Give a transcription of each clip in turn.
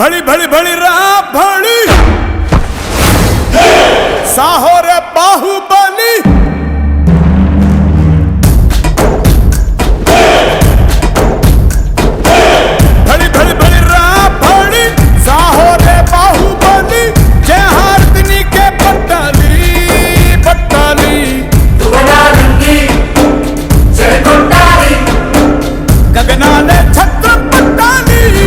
भड़ी भड़ी भड़ी रा भड़ी साहो रे बाहुबली भड़ी भड़ी भड़ी रा भड़ी साहो रे बाहुबली जय हारदिनी के पट्टाली पट्टाली तुवनारंगी जय कोटाली गगनाने छत्र पट्टाली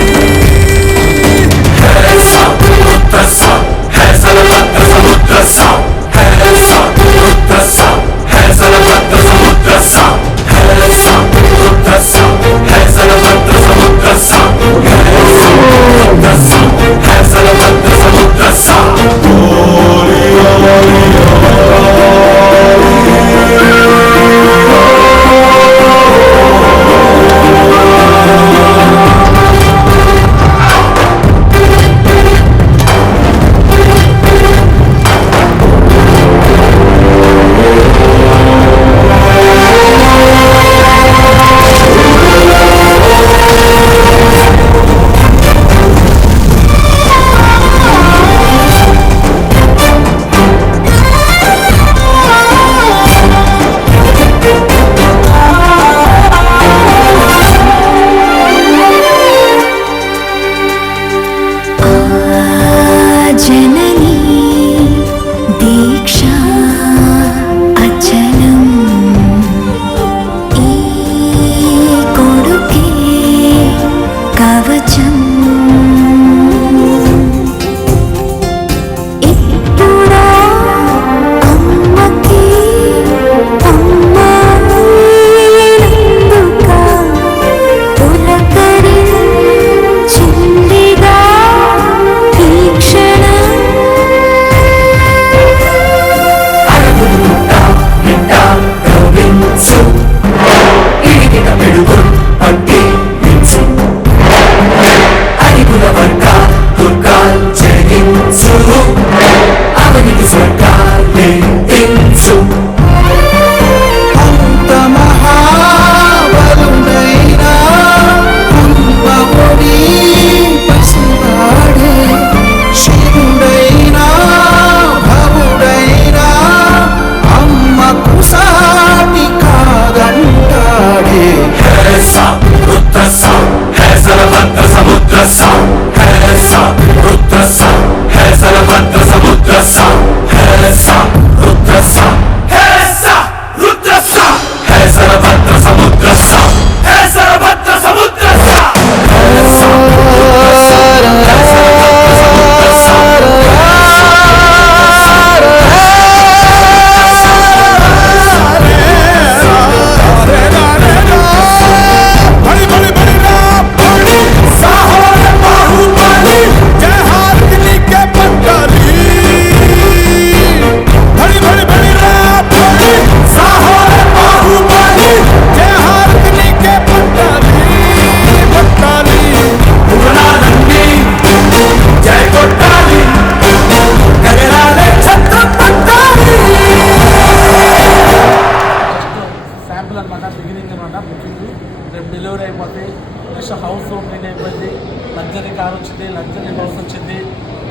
డెలివరీ అయిపోతే నెక్స్ట్ హౌస్ ఓపెనింగ్ అయిపోయింది, లగ్జరీ కార్ వచ్చింది, లగ్జరీ హౌస్ వచ్చింది.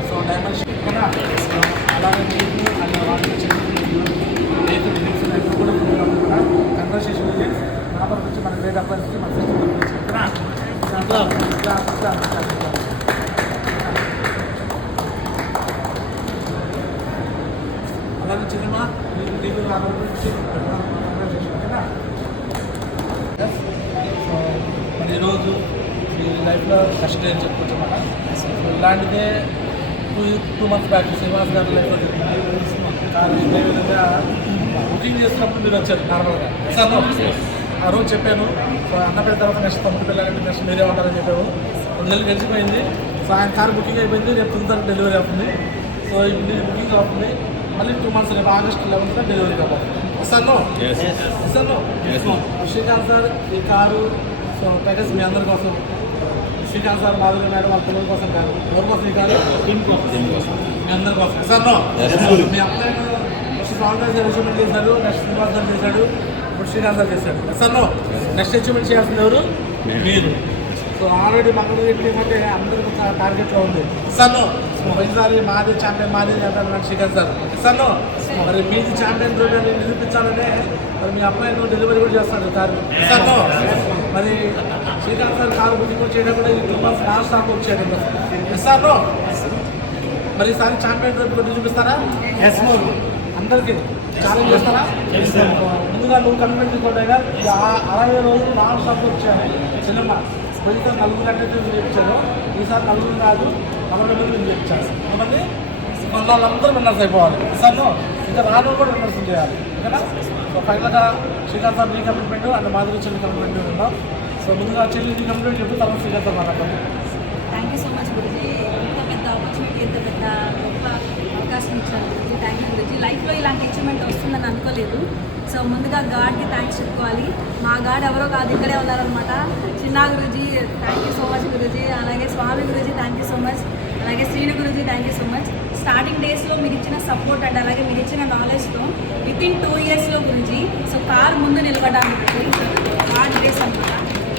సో డైమెన్షన్ కూడా అలాగే అలా వాళ్ళకి కూడా కన్వర్సేషన్ నా వరకు వచ్చి మన డేట్ ఆఫ్ బర్త్కి మన సిస్టమ్ అలాగే సినిమా నీకు నా వరకు వచ్చి మరి ఈరోజు మీ లైఫ్లో ఫస్ట్ ఏం చెప్పుకోవచ్చు అన్నమాట. ఇలాంటిదే టూ మంత్స్ బ్యాక్ శ్రీనివాస్ గారి లైఫ్లో జరిగింది. కానీ ఇదే విధంగా బుకింగ్ చేస్తున్నప్పుడు మీరు వచ్చారు నార్మల్గా సార్. ఆ రోజు చెప్పాను, సో అన్న పెద్ద తర్వాత నెక్స్ట్ తమ్ముడు పిల్లలంటే నెక్స్ట్ మీరే ఉంటారని చెప్పాము. 2 నెలలు గడిచిపోయింది. సో ఆయన కార్ బుకింగ్ అయిపోయింది, రేపు 9th డెలివరీ అవుతుంది. సో ఇప్పుడు బుకింగ్ అవుతుంది. మళ్ళీ 2 months రేపు August 11th డెలివరీ కాబోతుంది. వస్తాను వస్తాను శ్రీకాంత్ సార్ ఈ కారు సో ప్యాకేజ్ మీ అందరి కోసం. శ్రీకాంత్ సార్ మాధురి మేడం వాళ్ళ పిల్లల కోసం కాదు, ఎవరి కోసం ఈ కారు మీ అందరి కోసం. వస్తాను మీ అబ్బాయి నెక్స్ట్ స్వామి గారు అచీవ్మెంట్ చేశాడు, నెక్స్ట్ శ్రీనివాస్ గారు చేశాడు, ఇప్పుడు శ్రీకాంత్ సార్ చేశాడు. వస్తాను నెక్స్ట్ అచీవ్మెంట్ చేయాల్సింది ఎవరు? మీరు. సో ఆల్రెడీ మంగళూరు టీం అంటే అందరికీ ఒక టార్గెట్లో ఉంది ఇస్తాను. పోయినసారి మాది ఛాంపియన్ మాది అంటారు శ్రీకాంత్ సార్ ఇస్తాను. మరి మీది ఛాంపియన్ ట్రోఫీ నిరూపించాలంటే మరి మీ అబ్బాయి డెలివరీ కూడా చేస్తాడు కారు ఇస్తాను. మరి శ్రీకాంత్ సార్ కారు బుద్ధి కూడా చేయడం కూడా 2 months లాస్ట్ స్టాప్ వచ్చాడు ఇస్తాను. మరి ఈసారి ఛాంపియన్ ట్రోఫీ కొట్టి చూపిస్తారా? అందరికీ ఛాలెంజ్ చేస్తారా? ముందుగా నువ్వు కమిట్మెంట్ తీసుకోవడానికి 60 రోజులు నాన్ స్టాప్ వచ్చాను సినిమా. పోయిన 4 గంటలు ఇచ్చాను, ఈసారి 4 కాదు 40 గంటలు ఇచ్చాను. కాబట్టి మన వాళ్ళందరూ విన్నర్స్ అయిపోవాలి సార్. ఇంకా రాను కూడా విన్నర్స్ చేయాలి ఓకేనా. సో ఫైనల్గా శ్రీకాంత్ సార్ నీ కమిట్మెంట్ అండ్ మాధురి చెల్లి కమిట్మెంట్ ఉన్నాం. సో ముందుగా చెల్లి నీ కమిట్మెంట్ చెప్పి తర్వాత శ్రీకాంత్ సార్ మాట్లాడాలి. Thank you so much Guruji. ఇంత పెద్ద ఆపర్చునిటీ, ఇంత పెద్ద గొప్ప అవకాశం ఇచ్చారు గురుజీ. Thank you Guruji. లైఫ్లో ఇలాంటి అచీవ్మెంట్ వస్తుందని అనుకోలేదు. సో ముందుగా గాడ్కి థ్యాంక్స్ చెప్పుకోవాలి. మా గాడ్ ఎవరో కాదు, ఇక్కడే ఉన్నారనమాట. చిన్న guruji thank you so much guruji. అలాగే Swami guruji thank you so much. అలాగే Srinu guruji thank you so much. Starting డేస్లో మీరు ఇచ్చిన సపోర్ట్ అండ్ అలాగే మీరు ఇచ్చిన నాలెడ్జ్తో వితిన్ 2 yearsలో గురుజీ సో కార్ ముందు నిలబడడానికి గాడ్ గ్రేస్ అనమాట.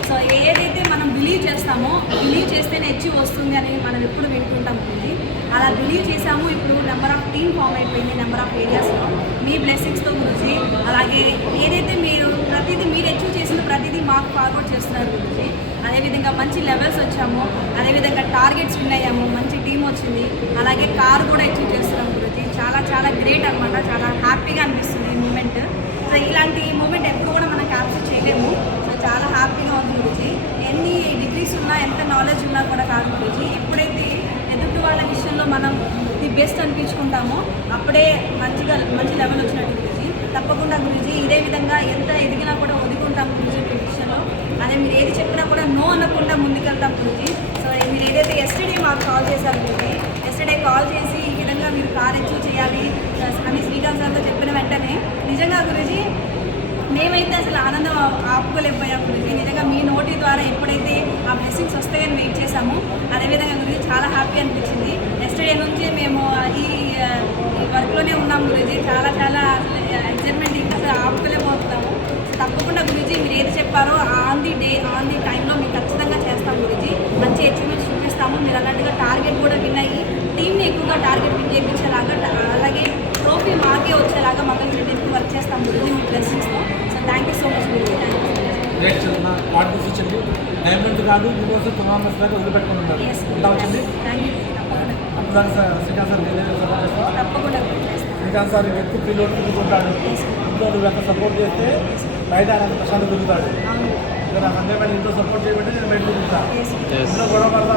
సో ఏదైతే మనం బిలీవ్ చేస్తామో, బిలీవ్ చేస్తేనే అచీవ్ వస్తుంది అని మనం ఎప్పుడు వింటుంటాం గురుజీ. అలా బిలీవ్ చేసాము. ఇప్పుడు నెంబర్ ఆఫ్ టీమ్ ఫామ్ అయిపోయింది నెంబర్ ఆఫ్ ఏరియాస్లో మీ బ్లెస్సింగ్స్తో గురించి. అలాగే ఏదైతే మీరు ప్రతిదీ మీరు అచీవ్ చేసిన ప్రతిదీ మాకు ఫార్వర్డ్ చేస్తున్నారు గురించి. అదేవిధంగా మంచి లెవెల్స్ వచ్చాము, అదేవిధంగా టార్గెట్స్ విన్ అయ్యాము, మంచి టీం వచ్చింది, అలాగే కార్ కూడా అచీవ్ చేస్తున్నాం గురించి. చాలా చాలా గ్రేట్ అనమాట. చాలా హ్యాపీగా అనిపిస్తుంది ఈ మూమెంట్. సో ఇలాంటి మూమెంట్ ఎప్పుడు కూడా మనం క్యాప్చర్ చేయలేము. సో చాలా హ్యాపీగా ఉంది గురించి. ఎన్ని డిగ్రీస్ ఉన్నా, ఎంత నాలెడ్జ్ ఉన్నా కూడా కాదు గురించి. ఎప్పుడైతే ఎదుటి వాళ్ళ విషయంలో మనం ది బెస్ట్ అనిపించుకుంటామో అప్పుడే మంచి లెవెల్ వచ్చినట్టు గురించి. తప్పకుండా గురించి ఇదే విధంగా ఎంత ఎదిగినా కూడా ఒదుకుంటాం గురించి మీ విషయంలో. అదే మీరు ఏది చెప్పినా కూడా నో అనకుండా ముందుకెళ్తాం గురించి. సో మీరు ఏదైతే ఎస్టర్డే మాకు కాల్ చేశారు గురించి, ఎస్టర్డే కాల్ చేసి ఈ విధంగా మీరు కార్ అచీవ్ చేయాలి అని శ్రీకాంత్ సార్తో చెప్పిన వెంటనే నిజంగా గురించి మేమైతే అసలు ఆనందం ఆపుకోలేకపోయాం గురించి. నిజంగా మీ నోటి ద్వారా ఎప్పుడైతే ఆ బ్లెస్సింగ్స్ వస్తాయని వెయిట్ చేశామో అదేవిధంగా గురించి చాలా హ్యాపీ అనిపించింది. ఎస్టర్డే నుంచి మేము ఈ వర్క్లోనే ఉన్నాం గురించి. చాలా చాలా ఎక్సైట్మెంట్, ఇంకా అసలు ఆపుకోలేకపోతున్నాము. తప్పకుండా గురించి మీరు ఏది చెప్పారో on the day on the టైంలో మీకు ఖచ్చితంగా చేస్తాం గురించి. మంచి అచీవ్మెంట్స్ చూపిస్తాము. మీరు అన్నట్టుగా టార్గెట్ కూడా విన్ అయ్యి టీంని ఎక్కువగా టార్గెట్ విన్ చేయించేలాగా, అలాగే ట్రోఫీ మాకే వచ్చేలాగా మంగళగిరి టీంకి వర్క్ చేస్తాం గురించి మీ బ్లెస్సింగ్స్తో. So thank you so much గురించి. గ్రేట్ చంద్ర పార్టీస్ వచ్చింది. డైమండ్ కాదు మీకోసం టుర్నామెంట్స్ దాకా వదిలిపెట్టుకుని ఉంటారు. ఎంత వచ్చింది థ్యాంక్ యూ. అప్పుడు శ్రీకాంత్ సార్ సపోర్ట్ చేస్తావా? తప్పకుండా శ్రీకాంత్ సార్ ఎక్కువ పిల్లలు తిరుగుతుంటాడు. ఇంట్లో నువ్వు ఎంత సపోర్ట్ చేస్తే బయట ఆయన ప్రశాంత్ తిరుగుతాడు. ఇక్కడ సంజయ్ బయట ఇంట్లో సపోర్ట్ చేయబట్టి నేను బయట తిరుగుతాను. ఇంట్లో గొడవ పడతా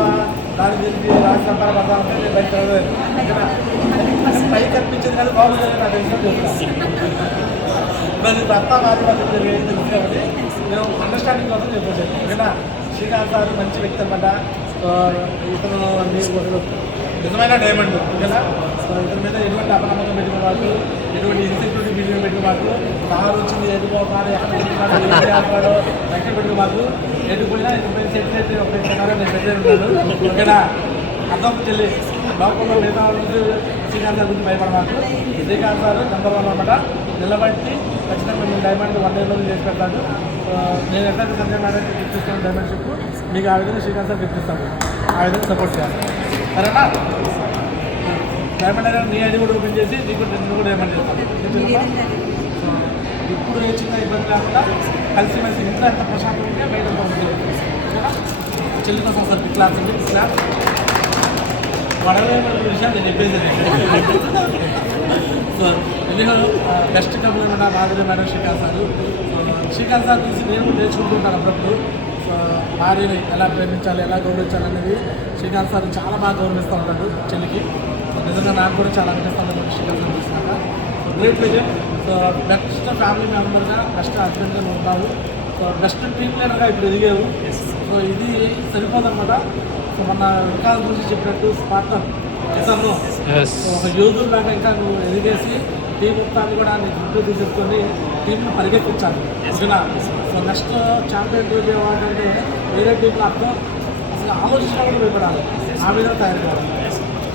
దాని తెలిసి రాజకీయ పడతా ఉంటే నేను బయట చదవలేదు. పైకి కనిపించేది కానీ బాగుంటుంది నాకు తెలిసిన దాని భర్త మాది జరిగేది తెలుసు కాబట్టి నేను అండర్స్టాండింగ్ కోసం చెప్పొచ్చాను. ఓకేనా. శ్రీకాంత్ సార్ మంచి వ్యక్తి అనమాట. ఇతను నిజమైన డైమండ్. ఓకేనా. ఇతని మీద ఎటువంటి అపనమ్మకం పెట్టుకున్న వాళ్ళు, ఎటువంటి ఇన్సెక్యూరిటీ బిల్డింగ్ పెట్టుకున్న వాళ్ళు, కారు వచ్చింది ఎదుకోవాలి ఎక్కడ ఎక్కడ పెట్టుకున్న వాళ్ళు ఎదుకుపోయినా ఎదుకుపోయిన సెక్రటరీ ఒక ప్రకారం నేను పెట్టే ఉంటాను. ఓకేనా. అర్థం చెల్లి లోపల మిగతా నుంచి శ్రీకాంత్ సార్ గురించి భయపడమాకు. శ్రీకాంత్ సార్ నెంబర్ 1 అనమాట. నిలబట్టి ఖచ్చితంగా మేము డైమండ్ 1 year చేసి పెడతాను. నేను ఎట్లయితే సంజయ్ మేడం తెప్పిస్తాను డైమండ్షిప్, మీకు ఆ విధంగా శ్రీకాంత్ సార్ తెప్పిస్తాను. ఆ విధంగా సపోర్ట్ చేయాలి సరేనా. డైమండ్ అనేది నీ ఐడి కూడా ఓపెన్ చేసి నీకు కూడా డైమండ్ చేస్తాను. సో ఇప్పుడు ఏ చిన్న ఇబ్బంది లేకుండా కలిసిమెలిసి ఇంట్లో ఎంత ప్రశాంతంగా బయట పంపుతుంది. చెల్లి కోసం సార్ క్లాస్ అండి. క్లాస్ వడలేని విషయాలు నేను చెప్పేసి సో ఎన్నో బెస్ట్ కంపెనీ ఉన్న Madhuri madam Srikanth sir. So Srikanth sir తీసి నేను నేర్చుకుంటుంటాను అప్పుడప్పుడు. సో భార్యని ఎలా ప్రేమించాలి, ఎలా గౌరవించాలి అనేది శ్రీకాంత్ సార్ చాలా బాగా గౌరవిస్తూ ఉంటాడు చెల్లికి. సో నిజంగా నాకు కూడా చాలా అనిపిస్తుంది శ్రీకాంత్ సార్ చూసినాక. So great Vijay. So best family మెంబర్గా, బెస్ట్ హస్బెండ్గా ఉంటావు. సో బెస్ట్ టీమ్ లీడర్గా ఇప్పుడు ఎదిగావు. సో ఇది సరిపోదన్నమాట. సో మన వికాస్ గురించి చెప్పినట్టు పార్ట్నర్ ఇతను ఒక యోధుడు లాగా ఇంకా నువ్వు ఎదిగేసి టీం మొత్తాన్ని కూడా నీ చుట్టూ తీసేసుకొని టీంను పరిగెత్తించాలి. ఓకేనా. So next champion trophy award అంటే వేరే టీంలో అర్థం అసలు ఆలోచించినా కూడా భయపడాలి. ఆ విధంగా తయారు కావాలి.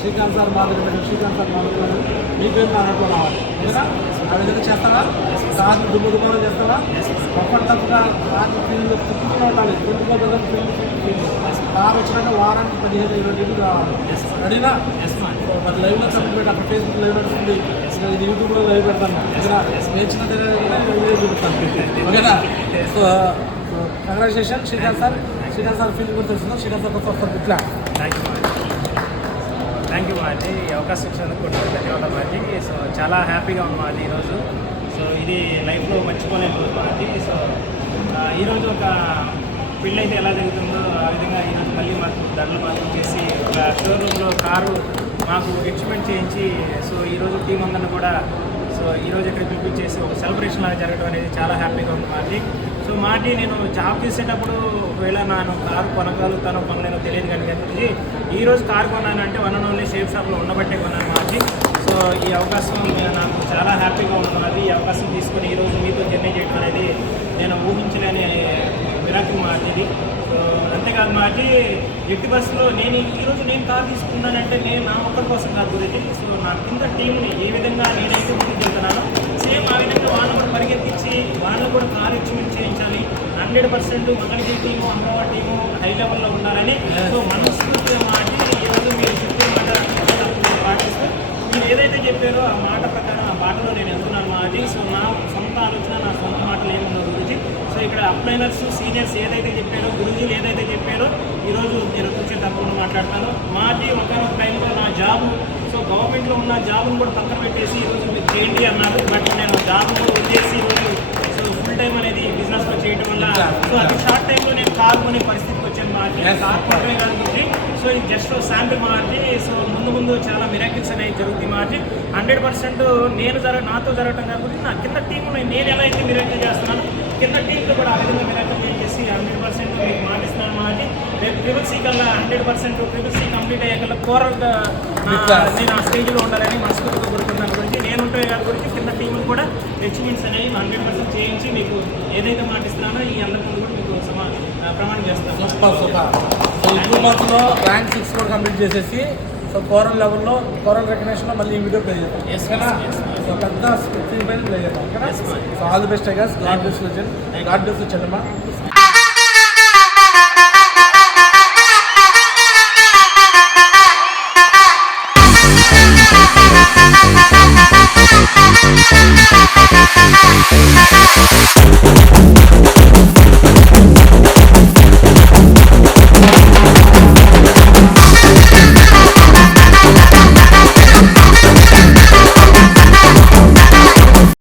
శ్రీకాంత్ సార్ మాదిరి శ్రీకాంత్ సార్ మాదిరి మీ పేరు నా నోట్లో రావాలి ఓకేనా? ఆ విధంగా చేస్తావా? సార్ దుమ్ము చేస్తావా? కంఫర్టబుల్గా ఫీల్డ్ తిప్పుతూ ఉండాలి. 24 ఫీల్డ్ కార్ వచ్చినాక వారానికి 15-20 లీటర్లు రావాలి. రెడీనా? మరి లైవ్లో సబ్మిట్ అక్కడ ఫేస్బుక్ లైవ్ నడుస్తుంది, ఇది యూట్యూబ్లో లైవ్ పెడతాను. ఓకేనా? నేర్చిన వీడియో చూపిస్తాను. ఓకేనా? So congratulation Srikanth sir field కూడా తెలుస్తుంది. శ్రీకాంత్ సార్ కొత్త ఇట్లా థ్యాంక్ యూ మాది ఈ అవకాశం ఇచ్చినందుకు కూడా ధన్యవాదాలు మాది. సో చాలా హ్యాపీగా ఉంది మాది ఈరోజు. సో ఇది లైఫ్లో మర్చిపోలేని రోజు మాది. సో ఈరోజు ఒక పెళ్ళి అయితే ఎలా జరుగుతుందో ఆ విధంగా ఈరోజు మళ్ళీ మాకు దండలు మార్పు చేసి ఒక షోరూంలో కారు మాకు ఎక్స్పెక్ట్ చేయించి సో ఈరోజు టీం అందరిని కూడా సో ఈరోజు ఇక్కడ పిలిపించేసి ఒక సెలబ్రేషన్ లాగా జరగడం అనేది చాలా హ్యాపీగా ఉంది మాది. సో మాది నేను జాబ్ చేసేటప్పుడు ఒకవేళ నేను కారు కొనగలుగుతానో కొనలేనో తెలియదు కానీ ఈరోజు కారు కొన్నానంటే వన్ అండ్ ఓన్లీ షేప్ షాప్లో ఉండబట్టే కొన్నాను మాది. సో ఈ అవకాశం నాకు చాలా హ్యాపీగా ఉన్నది. ఈ అవకాశం తీసుకుని ఈరోజు మీతో జర్నీ చేయడం అనేది నేను ఊహించలేని మిరాకిల్ మాది. సో అంతేకాదు మాది ఎట్టి బస్సులో నేను ఈరోజు నేను కారు తీసుకున్నానంటే నేను నా ఒక్కరి కోసం కాదు గురించి. సో నా కింద టీంని ఏ విధంగా నేనైతే ముందుకు వెళ్తున్నానో సేమ్ ఆ విధంగా వాళ్ళు కూడా పరిగెత్తించి వాళ్ళు కూడా కారు ఎక్స్పెక్ట్ చేయించాలి. 100% ఒకరికి టీము అమ్మవారి టీము హై లెవెల్లో ఉండాలని సో మనస్ఫూర్తిగా మాటి ఈరోజు మీరు చెప్పే మాట పాటిస్తూ మీరు ఏదైతే చెప్పారో ఆ మాట ప్రకారం ఆ బాటలో నేను వెళ్తున్నాను మాది. సో నా సొంత ఆలోచన నా సొంత మాటలు ఏముందో గురించి సో ఇక్కడ అప్లైనర్స్ సీనియర్స్ ఏదైతే చెప్పారో గురుజీలు ఏదైతే చెప్పారో ఈరోజు నేను వచ్చే తరపున మాట్లాడతాను. మాది ఒక టైంలో నా జాబు సో గవర్నమెంట్లో ఉన్న జాబ్ను కూడా పక్కన పెట్టేసి ఈరోజు మీరు చేయండి అన్నారు. బట్ నేను జాబ్ కూడా వదిలేసి ఈరోజు సో ఫుల్ టైం అనేది బిజినెస్లో చేయడం వల్ల సో అది షార్ట్ టైంలో నేను కార్ కొనే పరిస్థితికి వచ్చాను మాది. కార్ కొనడమే కాదు సో ఇది జస్ట్ శాంపిల్ మాది. సో ముందు చాలా మిరాకిల్స్ అనేవి జరుగుతాయి మాది. 100% నాతో జరగటం కాకుండా నా కింద టీంలో నేను ఎలా అయితే మిరాకిల్ చేస్తున్నాను కింద టీంలో కూడా ఆ విధంగా మిరాకిల్ చేసి 100% మీకు మాటిస్తున్నాను మాది. రేపు ట్రిపుల్-సీ కల్లా 100% ట్రిపుల్-సీ కంప్లీట్ అయ్యాకల్లా కోరల్గా నేను ఆ స్టేజ్లో ఉండాలని మనస్ఫూర్తిగా కోరుకున్నాను గురించి నేను ఉంటే గారి గురించి కింద టీంలు కూడా అచీవ్మెంట్స్ అనేవి 100% చేయించి మీకు ఏదైతే మాటిస్తున్నానో ఈ అందరికీ కూడా మీకు ప్రమాణం చేస్తాను. సో ఈ 2 monthsలో ర్యాంక్ 6 కూడా కంప్లీట్ చేసేసి సో కోరల్ లెవెల్లో కోరల్ రికగ్నేషన్లో మళ్ళీ ఈ వీడియో ప్లే చేస్తాం. సో పెద్ద స్క్రీన్ పైన ప్లే చేద్దాం. So all the best I guess. God bless you. God bless you Chellamma.